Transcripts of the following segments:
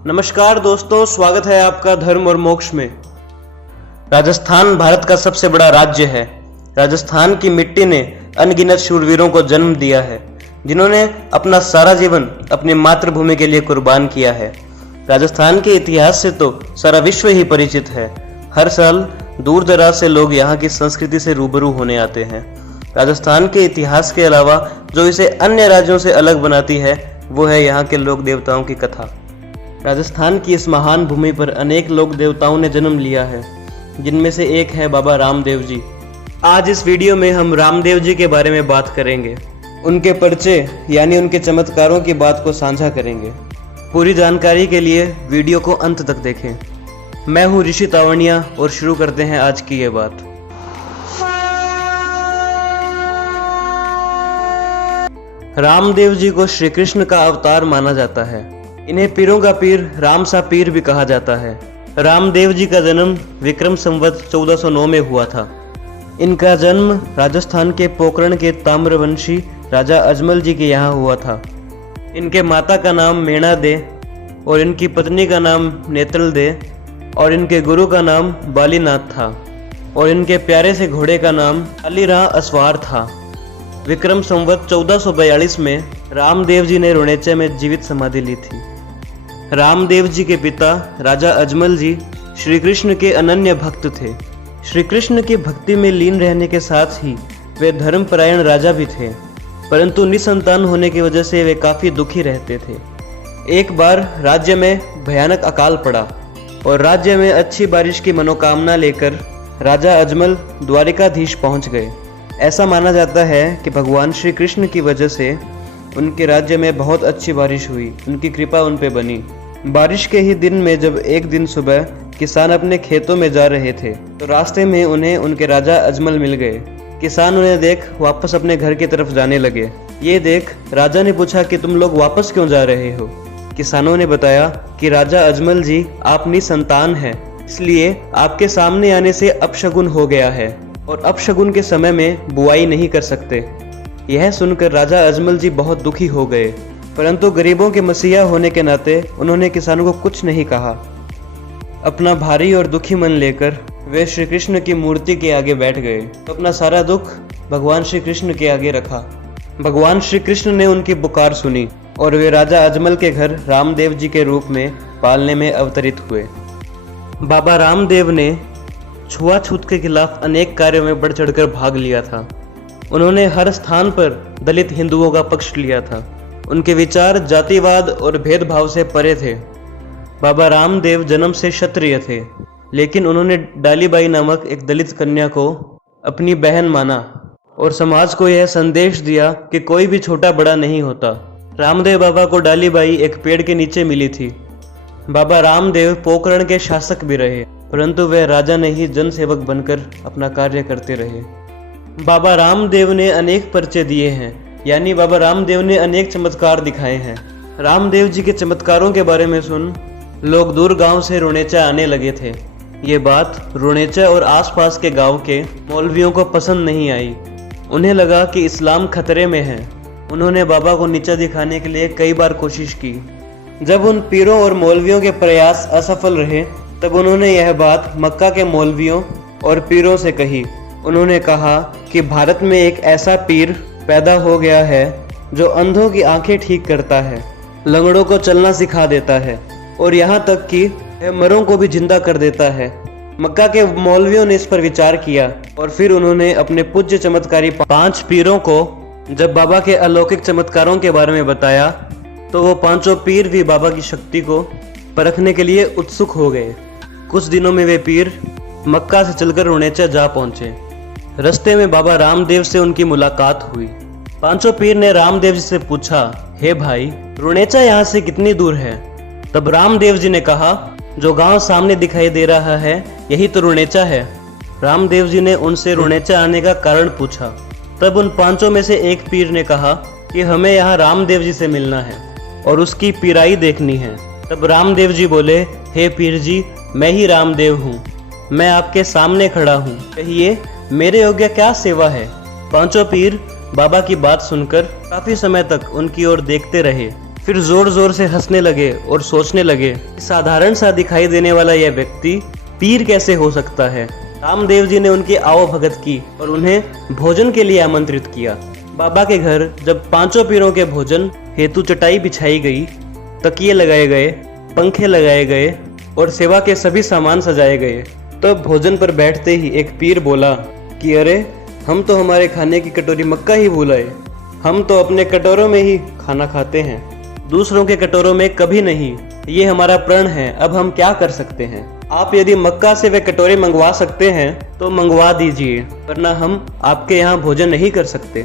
नमस्कार दोस्तों, स्वागत है आपका धर्म और मोक्ष में। राजस्थान भारत का सबसे बड़ा राज्य है। राजस्थान की मिट्टी ने अनगिनत शूरवीरों को जन्म दिया है, जिन्होंने अपना सारा जीवन अपनी मातृभूमि के लिए कुर्बान किया है। राजस्थान के इतिहास से तो सारा विश्व ही परिचित है। हर साल दूर दराज से लोग यहाँ की संस्कृति से रूबरू होने आते हैं। राजस्थान के इतिहास के अलावा जो इसे अन्य राज्यों से अलग बनाती है वो है यहाँ के लोक देवताओं की कथा। राजस्थान की इस महान भूमि पर अनेक लोक देवताओं ने जन्म लिया है, जिनमें से एक है बाबा रामदेव जी। आज इस वीडियो में हम रामदेव जी के बारे में बात करेंगे, उनके परिचय यानी उनके चमत्कारों की बात को साझा करेंगे। पूरी जानकारी के लिए वीडियो को अंत तक देखें। मैं हूँ ऋषि तावड़िया और शुरू करते हैं आज की ये बात। रामदेव जी को श्री कृष्ण का अवतार माना जाता है। इन्हें पीरों का पीर, राम सा पीर भी कहा जाता है। रामदेव जी का जन्म विक्रम संवत 1409 में हुआ था। इनका जन्म राजस्थान के पोकरण के ताम्रवंशी राजा अजमल जी के यहाँ हुआ था। इनके माता का नाम मेणा दे और इनकी पत्नी का नाम नेत्रल दे और इनके गुरु का नाम बालीनाथ था और इनके प्यारे से घोड़े का नाम अलीराह अस्वार था। विक्रम संवत 1442 में रामदेव जी ने रुणेचे में जीवित समाधि ली थी। रामदेव जी के पिता राजा अजमल जी श्री कृष्ण के अनन्य भक्त थे। श्री कृष्ण की भक्ति में लीन रहने के साथ ही वे धर्मपरायण राजा भी थे, परंतु निसंतान होने की वजह से वे काफी दुखी रहते थे। एक बार राज्य में भयानक अकाल पड़ा और राज्य में अच्छी बारिश की मनोकामना लेकर राजा अजमल द्वारिकाधीश पहुंच गए। ऐसा माना जाता है कि भगवान श्री कृष्ण की वजह से उनके राज्य में बहुत अच्छी बारिश हुई, उनकी कृपा उन पे बनी। बारिश के ही दिन में जब एक दिन सुबह किसान अपने खेतों में जा रहे थे तो रास्ते में उन्हें उनके राजा अजमल मिल गए। किसान उन्हें देख वापस अपने घर की तरफ जाने लगे। ये देख राजा ने पूछा कि तुम लोग वापस क्यों जा रहे हो। किसानों ने बताया कि राजा अजमल जी, आप निसंतान हैं, इसलिए आपके सामने आने से अपशगुन हो गया है और अपशगुन के समय में बुआई नहीं कर सकते। यह सुनकर राजा अजमल जी बहुत दुखी हो गए, परंतु गरीबों के मसीहा होने के नाते उन्होंने किसानों को कुछ नहीं कहा। अपना भारी और दुखी मन लेकर वे श्री कृष्ण की मूर्ति के आगे बैठ गए तो अपना सारा दुख भगवान श्री कृष्ण के आगे रखा। भगवान श्री कृष्ण ने उनकी पुकार सुनी और वे राजा अजमल के घर रामदेव जी के रूप में पालने में अवतरित हुए। बाबा रामदेव ने छुआछूत के खिलाफ अनेक कार्यों में बढ़ चढ़कर भाग लिया था। उन्होंने हर स्थान पर दलित हिंदुओं का पक्ष लिया था। उनके विचार जातिवाद और भेदभाव से परे थे। बाबा रामदेव जन्म से क्षत्रिय थे, लेकिन उन्होंने डालीबाई नामक एक दलित कन्या को अपनी बहन माना और समाज को यह संदेश दिया कि कोई भी छोटा बड़ा नहीं होता। रामदेव बाबा को डालीबाई एक पेड़ के नीचे मिली थी। बाबा रामदेव पोकरण के शासक भी रहे, परंतु वह राजा ने ही जनसेवक बनकर अपना कार्य करते रहे। बाबा रामदेव ने अनेक परिचय दिए हैं, यानी बाबा रामदेव ने अनेक चमत्कार दिखाए हैं। रामदेव जी के चमत्कारों के बारे में सुन लोग दूर गांव से रुणेचा आने लगे थे। ये बात रुणेचा और आसपास के गांव के मौलवियों को पसंद नहीं आई। उन्हें लगा कि इस्लाम खतरे में है। उन्होंने बाबा को नीचा दिखाने के लिए कई बार कोशिश की। जब उन पीरों और मौलवियों के प्रयास असफल रहे तब उन्होंने यह बात मक्का के मौलवियों और पीरों से कही। उन्होंने कहा कि भारत में एक ऐसा पीर पैदा हो गया है जो अंधों की आंखें ठीक करता है, लंगड़ों को चलना सिखा देता है और यहाँ तक कि मरों को भी जिंदा कर देता है। मक्का के मौलवियों ने इस पर विचार किया और फिर उन्होंने अपने पूज्य चमत्कारी 5 पीरों को जब बाबा के अलौकिक चमत्कारों के बारे में बताया तो वो 5 पीर भी बाबा की शक्ति को परखने के लिए उत्सुक हो गए। कुछ दिनों में वे पीर मक्का से चलकर रुणेचा जा पहुंचे। रास्ते में बाबा रामदेव से उनकी मुलाकात हुई। 5 पीर ने रामदेव जी से पूछा, हे भाई, रुणेचा यहाँ से कितनी दूर है? तब रामदेव जी ने कहा, जो गांव सामने दिखाई दे रहा है यही तो रुणेचा है। रामदेव जी ने उनसे रुणेचा आने का कारण पूछा। तब उन 5 में से एक पीर ने कहा कि हमें यहाँ रामदेव जी से मिलना है और उसकी पीराई देखनी है। तब रामदेव जी बोले, हे पीर जी, मैं ही रामदेव हूँ, मैं आपके सामने खड़ा हूँ, कहिए मेरे योग्य क्या सेवा है। 5 पीर बाबा की बात सुनकर काफी समय तक उनकी ओर देखते रहे फिर जोर जोर से हंसने लगे और सोचने लगे, साधारण सा दिखाई देने वाला यह व्यक्ति पीर कैसे हो सकता है। रामदेव जी ने उनकी आवभगत की और उन्हें भोजन के लिए आमंत्रित किया। बाबा के घर जब पांचों पीरों के भोजन हेतु चटाई बिछाई गई, तकिए लगाए गए, पंखे लगाए गए और सेवा के सभी सामान सजाए गए, तब भोजन पर बैठते ही एक पीर बोला कि अरे, हम तो हमारे खाने की कटोरी मक्का ही भूल आए। हम तो अपने कटोरों में ही खाना खाते हैं, दूसरों के कटोरों में कभी नहीं। ये हमारा प्रण है, अब हम क्या कर सकते हैं। आप यदि मक्का से वे कटोरे मंगवा सकते हैं तो मंगवा दीजिए, वरना हम आपके यहाँ भोजन नहीं कर सकते।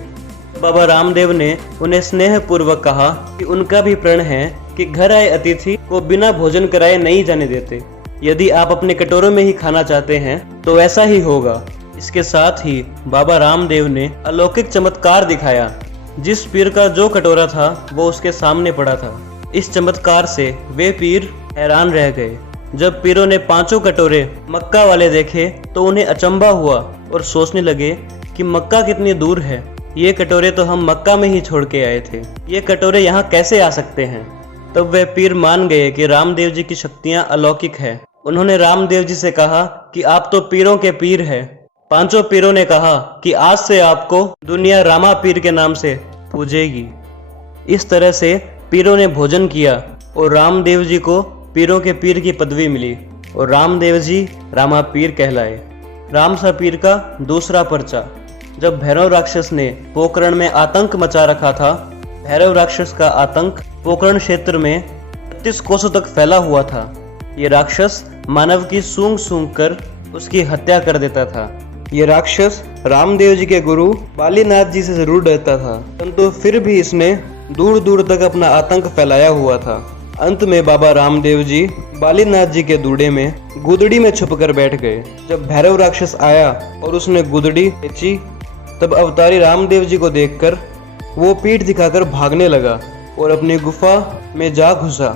बाबा रामदेव ने उन्हें स्नेह पूर्वक कहा कि उनका भी प्रण है कि घर आए अतिथि को बिना भोजन कराए नहीं जाने देते। यदि आप अपने कटोरों में ही खाना चाहते हैं तो ऐसा ही होगा। इसके साथ ही बाबा रामदेव ने अलौकिक चमत्कार दिखाया। जिस पीर का जो कटोरा था वो उसके सामने पड़ा था। इस चमत्कार से वे पीर हैरान रह गए। जब पीरों ने पांचों कटोरे मक्का वाले देखे तो उन्हें अचंभा हुआ और सोचने लगे कि मक्का कितनी दूर है, ये कटोरे तो हम मक्का में ही छोड़ के आए थे, ये कटोरे यहाँ कैसे आ सकते हैं। तब वे पीर मान गए कि रामदेव जी की शक्तियाँ अलौकिक है। उन्होंने रामदेव जी से कहा कि आप तो पीरों के पीर हैं। पांचों पीरों ने कहा कि आज से आपको दुनिया रामा पीर के नाम से पूजेगी। इस तरह से पीरों ने भोजन किया और रामदेव जी को पीरों के पीर की पदवी मिली और रामदेव जी रामा पीर कहलाए। रामसा पीर का दूसरा पर्चा। जब भैरव राक्षस ने पोकरण में आतंक मचा रखा था, भैरव राक्षस का आतंक पोकरण क्षेत्र में 32 कोसों तक फैला हुआ था। ये राक्षस मानव की सूंघ सूंघ कर उसकी हत्या कर देता था। ये राक्षस रामदेव जी के गुरु बालीनाथ जी से जरूर डरता था, परंतु फिर भी इसने दूर दूर तक अपना आतंक फैलाया हुआ था। अंत में बाबा रामदेव जी बालीनाथ जी के दूड़े में गुदड़ी में छुपकर बैठ गए। जब भैरव राक्षस आया और उसने गुदड़ी बेची, तब अवतारी रामदेव जी को देखकर वो पीठ दिखाकर भागने लगा और अपनी गुफा में जा घुसा।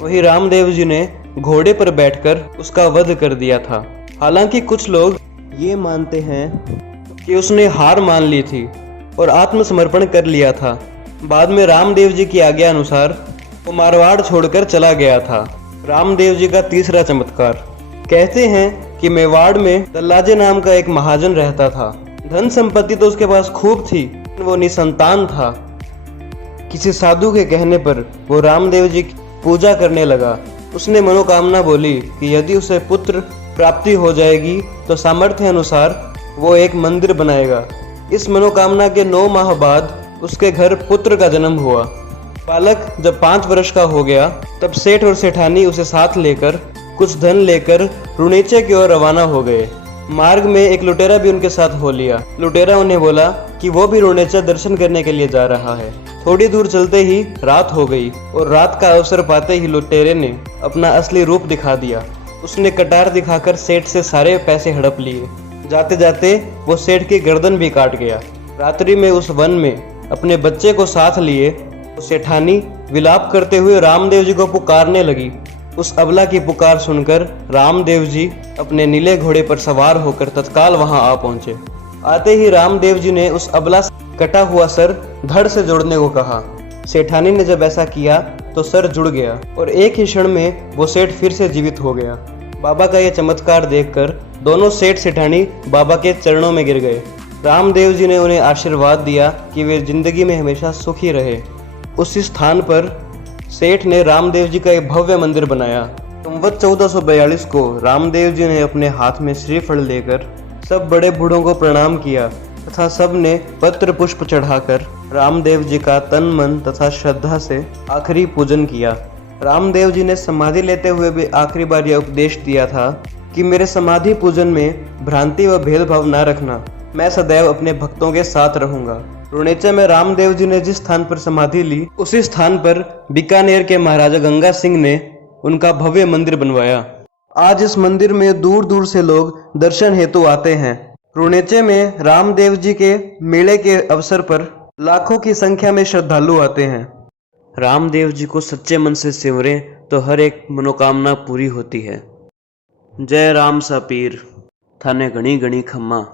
वही रामदेव जी ने घोड़े पर बैठकर उसका वध कर दिया था। हालांकि कुछ लोग ये मानते हैं कि उसने हार मान ली थी और आत्मसमर्पण कर लिया था। बाद में रामदेव जी की आज्ञा अनुसार वो मारवाड़ छोड़कर चला गया था। रामदेव जी का तीसरा चमत्कार। कहते हैं कि मेवाड़ में दल्लाजे नाम का एक महाजन रहता था। धन संपत्ति तो उसके पास खूब थी, वो निसंतान था। किसी साधु के कहने पर वो रामदेव जी की पूजा करने लगा। उसने मनोकामना बोली कि यदि उसे पुत्र प्राप्ति हो जाएगी तो सामर्थ्य अनुसार वो एक मंदिर बनाएगा। इस मनोकामना के 9 माह बाद उसके घर पुत्र का जन्म हुआ। बालक जब 5 वर्ष का हो गया, तब सेठ और सेठानी उसे साथ लेकर कुछ धन लेकर रुणीचे की ओर रवाना हो गए। मार्ग में एक लुटेरा भी उनके साथ हो लिया। लुटेरा उन्हें बोला कि वो भी रुणीचे दर्शन करने के लिए जा रहा है। थोड़ी दूर चलते ही रात हो गई और रात का अवसर पाते ही लुटेरे ने अपना असली रूप दिखा दिया। उसने कटार दिखाकर सेठ से सारे पैसे हड़प लिए। जाते जाते वो सेठ की गर्दन भी काट गया। रात्रि में उस वन में अपने बच्चे को साथ लिए सेठानी विलाप करते हुए रामदेव जी को पुकारने लगी। उस अबला की पुकार सुनकर रामदेव जी अपने नीले घोड़े पर सवार होकर तत्काल वहां आ पहुंचे। आते ही रामदेव जी ने उस अबला से कटा हुआ सर धड़ से जोड़ने को कहा। सेठानी ने जब ऐसा किया तो सर जुड़ गया और एक ही क्षण में वो सेठ फिर से जीवित हो गया। बाबा का यह चमत्कार देखकर दोनों सेठ सेठानी बाबा के चरणों में गिर गए। रामदेव जी ने उन्हें आशीर्वाद दिया कि वे जिंदगी में हमेशा सुखी रहे। उसी स्थान पर सेठ ने रामदेव जी का एक भव्य मंदिर बनाया। संवत 1442 को रामदेव जी ने अपने हाथ में श्रीफल लेकर सब बड़े बूढ़ों को प्रणाम किया तथा सब ने पत्र पुष्प चढ़ाकर रामदेव जी का तन मन तथा श्रद्धा से आखिरी पूजन किया। रामदेव जी ने समाधि लेते हुए भी आखिरी बार यह उपदेश दिया था कि मेरे समाधि पूजन में भ्रांति व भेदभाव न रखना, मैं सदैव अपने भक्तों के साथ रहूंगा। रुणीचे में रामदेव जी ने जिस स्थान पर समाधि ली, उसी स्थान पर बीकानेर के महाराजा गंगा सिंह ने उनका भव्य मंदिर बनवाया। आज इस मंदिर में दूर दूर से लोग दर्शन हेतु आते हैं। रुणीचे में रामदेव जी के मेले के अवसर पर लाखों की संख्या में श्रद्धालु आते हैं। रामदेव जी को सच्चे मन से सिमरें तो हर एक मनोकामना पूरी होती है। जय राम सा पीर, थाने घणी घणी खम्मा।